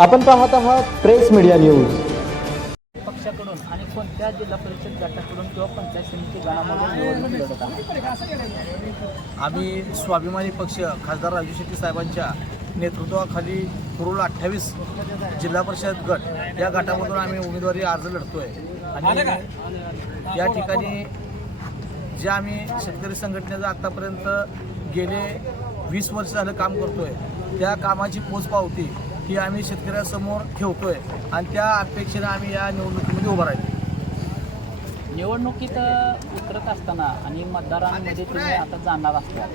आपण पाहत आहात प्रेस मीडिया न्यूज. पक्षाकडून आणि कोणत्या जिल्हा परिषद गटाकडून किंवा पंचायत समिती निवडणूक लढत आम्ही स्वाभिमानी पक्ष खासदार राजू शेट्टी साहेबांच्या नेतृत्वाखाली कुरुल अठ्ठावीस जिल्हा परिषद गट या गटामधून आम्ही उमेदवारी अर्ज लढतोय. आणि या ठिकाणी जे आम्ही शेतकरी संघटनेचं आत्तापर्यंत गेले वीस वर्ष झालं काम करतोय त्या कामाची पोचपावती ही आम्ही शेतकऱ्यासमोर ठेवतोय आणि त्या अपेक्षेने आम्ही या निवडणुकीमध्ये उभं राहिलो. निवडणुकीत उतरत असताना आणि मतदारांमध्ये तुम्ही आता जाणार असता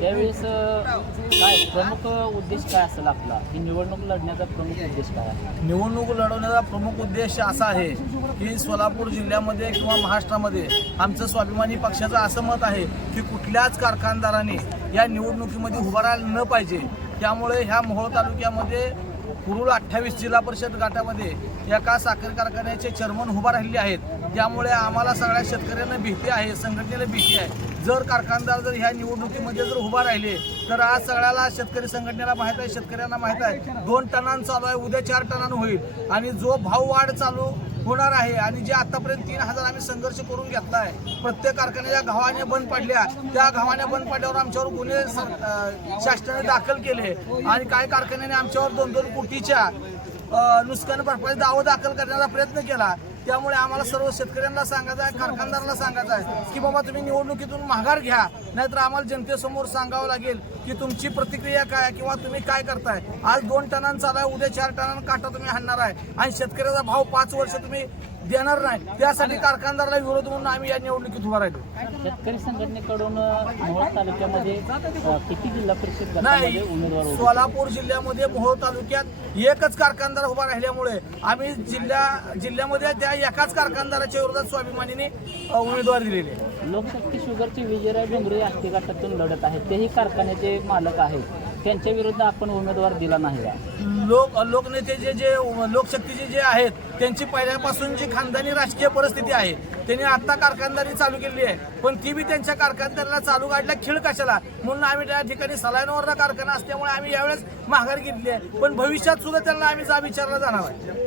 त्यावेळेस काय प्रमुख उद्देश काय असेल आपला? ही निवडणूक लढण्याचा प्रमुख उद्देश काय आहे? निवडणूक लढवण्याचा प्रमुख उद्देश असा आहे की सोलापूर जिल्ह्यामध्ये किंवा महाराष्ट्रामध्ये आमचं स्वाभिमानी पक्षाचं असं मत आहे की कुठल्याच कारखानदाराने या निवडणुकीमध्ये उभा राहायला न पाहिजे. त्यामुळे ह्या मोहोळ तालुक्यामध्ये कुरुळ अठ्ठावीस जिल्हा परिषद गटामध्ये एका साखर कारखान्याचे चेअरमन उभा राहिले आहेत. त्यामुळे आम्हाला सगळ्या शेतकऱ्यांना भीती आहे संघटनेला भीती आहे. जर कारखानदार जर ह्या निवडणुकीमध्ये जर उभा राहिले तर आज सगळ्याला शेतकरी संघटनेला माहीत आहे शेतकऱ्यांना माहीत आहे. दोन टनांनं चालू आहे उद्या चार टनानं होईल. आणि जो भाव वाढ चालू होणार आहे आणि जे आतापर्यंत तीन हजार आम्ही संघर्ष करून घेतला आहे प्रत्येक कारखान्याच्या घावाने बंद पडल्या त्या गावाने बंद पडल्यावर आमच्यावर गुन्हे शासनाने दाखल केले आणि काही कारखान्याने आमच्यावर दोन दोन कोटीच्या नुकसान भरपाई दावा दाखल करण्याचा प्रयत्न केला. त्यामुळे आम्हाला सर्व शेतकऱ्यांना सांगायचं आहे कारखानदारला सांगायचं आहे की बाबा तुम्ही निवडणुकीतून माघार घ्या नाहीतर आम्हाला जनतेसमोर सांगावं लागेल की तुमची प्रतिक्रिया काय आहे किंवा तुम्ही काय करताय. आज दोन टनांचा चालू आहे उद्या चार टनांना काटा तुम्ही हाणणार आहे. आणि शेतकऱ्याचा भाव पाच वर्ष तुम्ही देणार नाही. त्यासाठी कारखानदाराला विरोध म्हणून आम्ही या निवडणुकीत उभा राहिलो. शेतकरी संघटनेकडून मोहोळ तालुक्यामध्ये किती जिल्हा परिषद नाही सोलापूर जिल्ह्यामध्ये मोहोळ तालुक्यात एकच कारखानदार उभा राहिल्यामुळे आम्ही जिल्ह्या जिल्ह्यामध्ये त्या एकाच कारखानदाराच्या विरोधात स्वाभिमानीने उमेदवारी दिलेली लोकशक्ती शुगरचे विजयराव डोंगरे आष्टी गटातून लढत आहेत. तेही कारखान्याचे मालक आहेत. त्यांच्या विरुद्ध आपण उमेदवार दिला नाही? लोक लोकनेते जे जे लोकशक्तीचे जे आहेत त्यांची पहिल्यापासून जी खानदानी राजकीय परिस्थिती आहे त्यांनी आता कारखानदारी चालू केली आहे. पण ती बी त्यांच्या कारखानदारीला चालू काढल्या खीळ कशाला? म्हणून आम्ही त्या ठिकाणी सलाईनवरला कारखाना असल्यामुळे आम्ही यावेळेस माघार घेतली आहे. पण भविष्यात सुद्धा त्यांना आम्ही जा विचारला जाणार आहे.